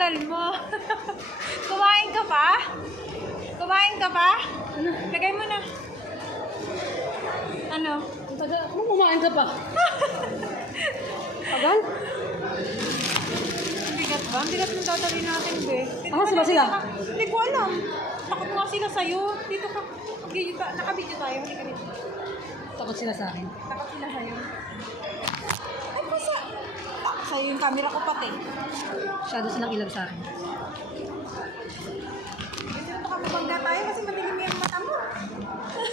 tagal mo. Kumain ka pa? Kumain ka pa? Lagay mo na. Ano? Tagal, kung kumain ka pa. Tagal? Bigat ba? Ang bigat ng tatali natin, be. Sila sila? Hindi ko alam. Takot nga sila sa'yo. Dito ka. Nakabidyo tayo. Hindi ka dito. Takot sila sa akin. Takot sila sa'yo. Ay, basta. Sa'yo yung camera ko pati. Masyado silang ilag sa akin. Gusto mo makapabangga tayo kasi madilim yung mata mo.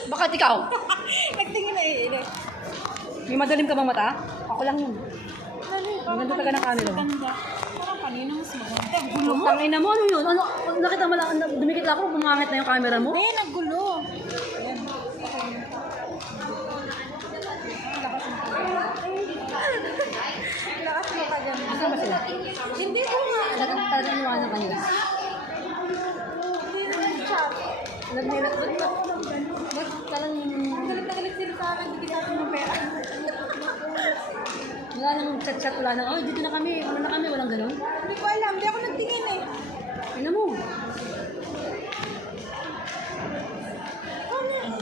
Bakit ikaw? Nagtingin na eh. May madalim ka bang mata? Ako lang yun. Ang ganda talaga ng camera mo. Ganda. Parang kanina mas maganda. Gulo mo? Tangin na mo, ano yun? Ano, nakita mo lang, dumikit lang ako, bumangit na yung camera mo. Hindi, naggulo. Ayan. Lakas mo pa dyan. Asan ba sila? Hindi ko nga. Talagang iwanan kanila. Hindi naman chat. Nagnilat ba't talang... Galit na galit sila sa akin. Hindi kita ng pera. Wala namang chat-chat, wala nang, oh, dito na kami, ano na kami, walang ganun. Hindi ko alam. Hindi ako nagtingin eh. Ina mo.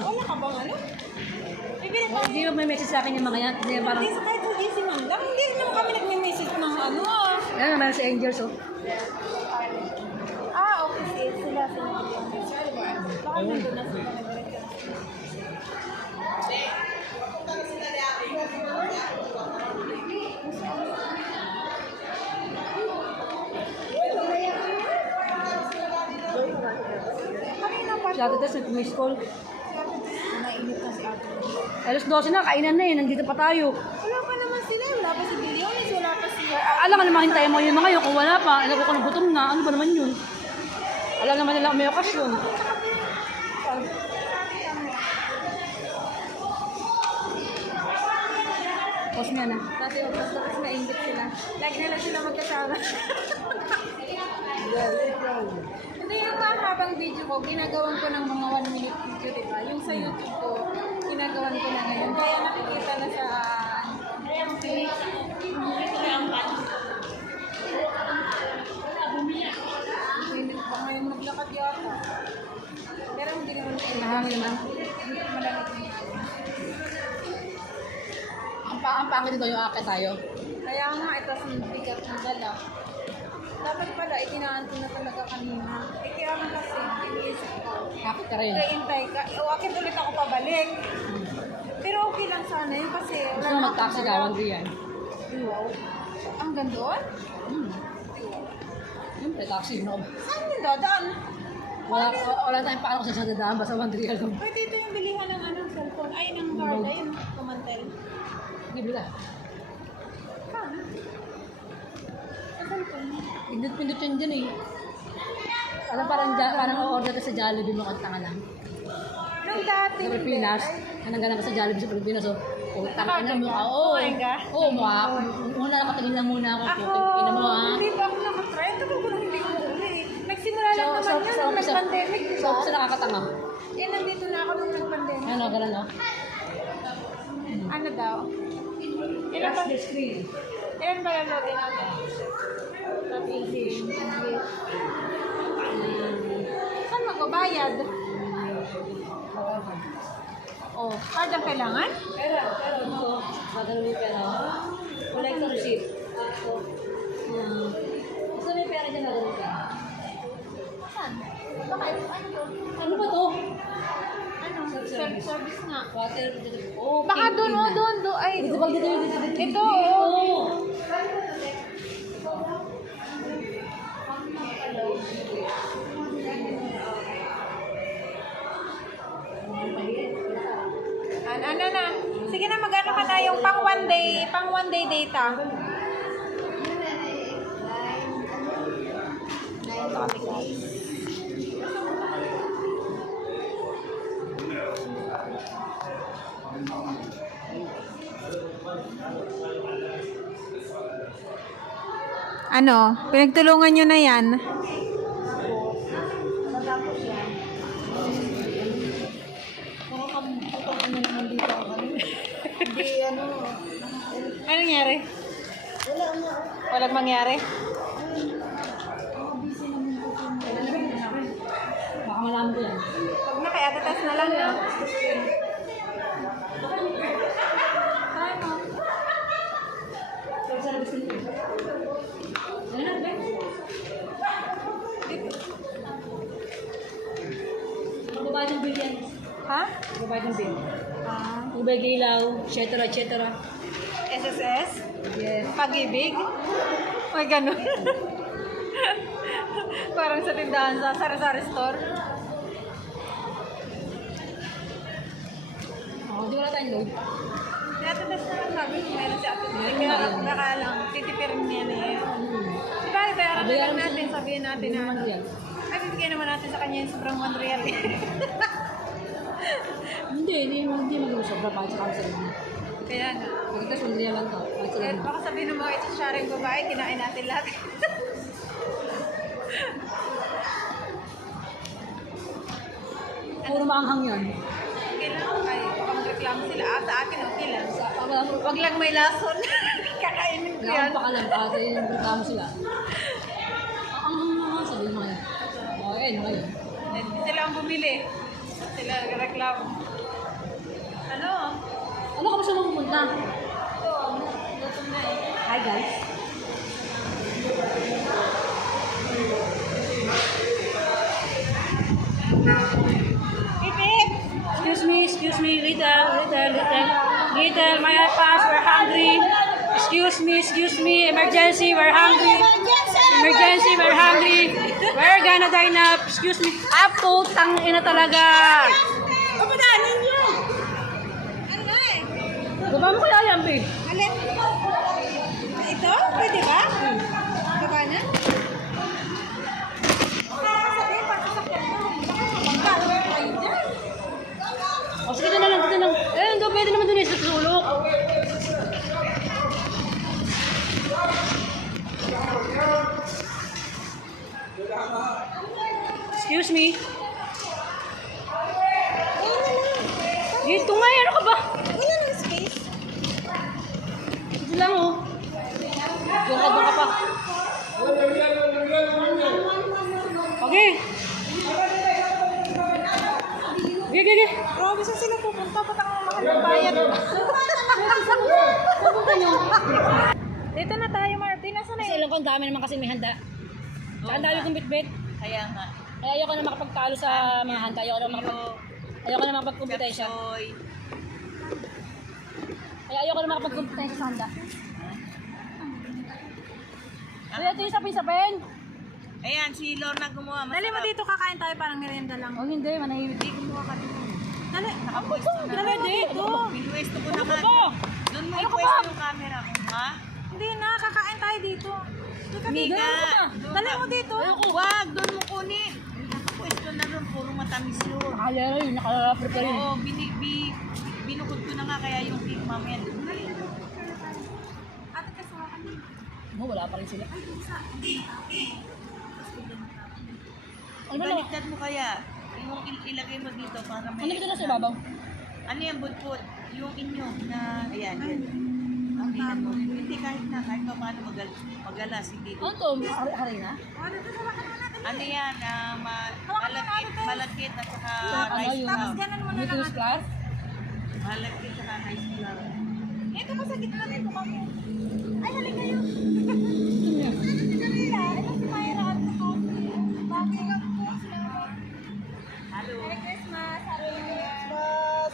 Wala ka bang ano? Bibili tayo. Hindi mo may message sa akin yung mga yan. Hindi, parang, Hindi sa kahit hindi si Mandang. Hindi rin naman kami nagme-message ng ano ah. yan naman sa Angels, oh. Ah, okay. Sila. Baka nandun na sila. Kanina pa. Si Ate Tess, nag-miss call. Nainit na si Ate. Alas 12 na, kainan na eh, nandito pa tayo. Wala pa naman sila. Wala pa si Billionis. Wala pa si... Alam ka naman, hintayin mo yung mga yun, kung wala pa, alam ko kung gutom na, ano ba naman yun? Alam naman nila may okasyon. Pause mo yan ah. Dati tapos nainit sila. Lagi na lang sila magkasama. Hindi yung mahabang video ko, ginagawan ko ng mga 1 minute video, diba? Yung sa YouTube ko, ginagawan ko na ngayon. Kaya nakikita na sa... Init pa ngayon maglakad yata. Pero hindi naman kayo. Nahangin naman. Malamig. Ang pangit dito yung akit tayo. Kaya nga, ito sa bigat ng dala. Dapat pala, ikinaan ko na talaga kanina. Kaya nga kasi, iniisip ko. Akit ka rin. Hintay ka. Akit ulit ako pabalik. Pero okay lang sana yun kasi Gusto mo mag-taxi ka, 1 yan. Wow. Ang gandon? Siyempre, taxi, no? Saan yung dadaan? Wala tayong paano kasi sa dadaan, basta 1 real lang. Pwede ito yung bilihan ng anong cellphone. Ay, ng card. Ayun, kumantel. Hindi bila. Saan? Sa cellphone. Pindot-pindot yun dyan eh. Parang order ka sa Jollibee mo, kanta ka lang. Nung dati, Sa Pilipinas, nananggalan ka sa Jollibee sa Pilipinas, so, tangka na mo, Kumain ka? Oo, muna nakatingin lang muna ako. Ako, Ina mo ha. hindi pa ako nakatry. Ito ko nang hindi ko uli. Nagsimula lang naman yun nung nag-pandemic, di So, ba? sa nakakatanga. Eh, nandito na ako nung nag-pandemic. Ano, ganun no? Ano daw? Ilan ba? Ilan ba yung login natin? Not easy. English. Saan magbabayad? Oh, card ang kailangan? Pero, ito, magaling yung pera. Wala yung receipt. Gusto may pera dyan, magaling ka. Saan? Baka, ano to? Ano ba to? Ano? Self-service nga. Water, oh, Baka doon, oh, doon. Ay, Dito ba, dito. ito, oh. Oo. Ano na? Sige na, mag-ano ka na yung pang one day data. Ano? Pinagtulungan nyo na yan. Anong nangyari? Walang mangyari? malaman ko yan. Pag na kaya tatas na lang no. Tayo mo. Sa labas ko nito. Ano na, Ben? Magbabayad ng bill yan. Ha? Magbabayad ng bill. Ah, Magbabayad ng ilaw, etc. SSS? Yes. Pag-ibig? May ganun. Parang sa tindahan sa sari-sari store. Di wala tayong load. Tinatatas na lang sabi kung meron si Ate Mel. Kaya baka lang, titipirin niya na yan. Diba, ibayaran na lang natin, sabihin natin na. Ay, bibigyan naman natin sa kanya yung sobrang 1 real. Hindi mag-usap pa sa kanila. Kaya nga. Pagkatapos yung real lang to. Kaya baka sabihin ng mga itsasyaring babae, kinain natin lahat. Puro maanghang yan. Okay lang, ay, baka magreklamo sila. Ah, sa akin, okay lang. Wala mo. Wag lang may lason. Kakainin ko yan. Baka lang, kasi yung reklamo sila. Ang sabihin mo ngayon. Ngayon. Sila ang bumili. Sila nagreklamo. Ano? Ano ka ba siya pupunta? Ito, gutom na eh. Hi guys. Pipip! Excuse me, little, my pass, we're hungry. Excuse me, emergency, we're hungry. Emergency, we're hungry. We're gonna dine up. Excuse me. Putang ina talaga. Kapadanin niyo! Ano na eh? Baba mo kaya yan, babe? Alin? Ito? Pwede ba? Baba na? Sabihin, pasasakyan mo. Magkakaroon kayo dyan. O sige, dito na lang. Hindi, pwede naman dun sa sulok. Excuse me. Dito nga, ano ka ba? Wala nang space. Dito lang, oh. Doon ka pa. Okay. Okay. Grabe, saan sila pupunta? Ba't ang mahal ng bayad? Pupunta nyo. Dito na tayo, Martin. Nasaan na Kasi alam ko, ang dami naman kasi may handa. Saka ang dami kong bitbit. Kaya nga. Kaya ayoko na makapagtalo sa mga handa. Ayoko na makapagkumpetensya. Kaya ayoko na makapagkumpetensya sa handa. Kaya ito yung sapin-sapin. Ayan, si Lorna gumawa. Dali mo dito, kakain tayo parang merienda lang. Oh, hindi, manahimik. Hindi, kumuha ka dito. Dali. Nakapwesto na. Dali, dito. Pinwesto ko Ano naman. ba? Doon mo Ano ka ipwesto ba? yung camera mo, ha? Hindi na, kakain tayo dito. Hindi ka dito. Miga. Dali mo dito. Wag, doon mo kunin. Nakapwesto na doon, puro matamis yun. Kaya yun, naka-prepare yun. Oo, binukod ko na nga kaya yung cake mamaya. Ate, kasuha ka niyo. Oh, wala pa rin sila. Ano ba? Ibaliktad mo kaya. Yung ilagay mo dito para may... Ano ba na sa ibabaw? Ano yung budpud? Yung inyo na... Ayan, yan. Ang tingnan mo. Hindi kahit pa paano magalas. Hindi ko. Ano to? Hari na? Oh, dito sa bakan mo natin. Ano yan? Malagkit at saka Ano rice yun? Tapos flour. ganun mo na lang. Noodles plus? Malagkit at saka rice flour. Ito ka sa gitna dito kami. Ay, halika kayo. Ano yan? Kanila, ito si Mayra at sa coffee. Bagay lang po sila. Hello. Merry Christmas. Happy Christmas.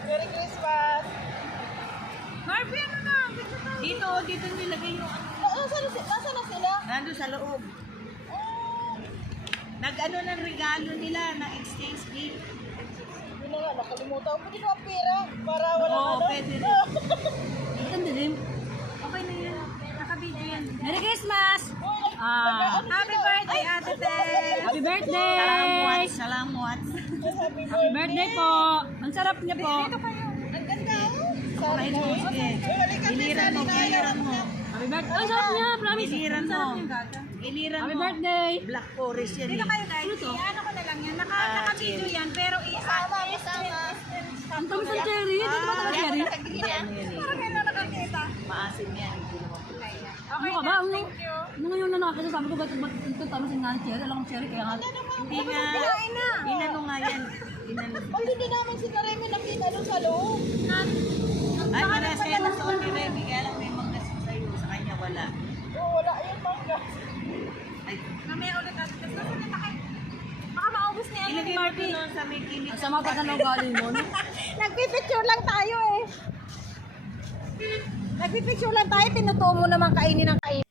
Merry Christmas. Marvin, ano na? Dito nilagay yung ano. Nasaan na sila? Nandun sa loob. Nag-ano ng regalo nila na exchange gift. Hindi na nga, nakalimutan ko. Pwede ko ang pera para wala Oo, pwede rin. Ba't ang dilim? Okay na yan. Naka-video yan. Merry Christmas! Happy birthday, Ate Tess! Happy birthday! Salamat. Happy birthday po! Ang sarap niya po. Dito kayo. Ang ganda, Kahit mo, sige. Iliran mo. Happy birthday! Ang sarap niya, promise. Iliran mo. Iliran Happy mo. birthday! Black forest yan Dito eh. kayo guys. I-ano ko na lang yan. Naka-video yan. Pero isa-sama. Ang tamis ng cherry. Ito ba talaga cherry? Hindi ano yan eh. Parang yan na nakakita. Maasim yan. Hindi naman. Okay Ano ka ba? Ano? Thank you. Nung ngayon na nakakita, sabi ko, ba't ito tama si Nanay Cherry? Alam kong Cherry, kaya nga. Hindi nga. Inano nga yan. Inano. Pag hindi naman si Karemi nakita doon sa loob. Ay, para sa'yo na sa ni Remy. Kaya lang may manggas ko sa'yo. Sa kanya wala. Oo, wala yung mangga. Ay, Mamaya ulit natin. Tapos nasan na tayo? Baka maubos ni ano ni ilagay mo Marty. doon sa may kilit. Ang sama pa sa ugali mo, no? Nagpipicture lang tayo eh. Nagpipicture lang tayo, tinutuo mo naman kainin ng kainin.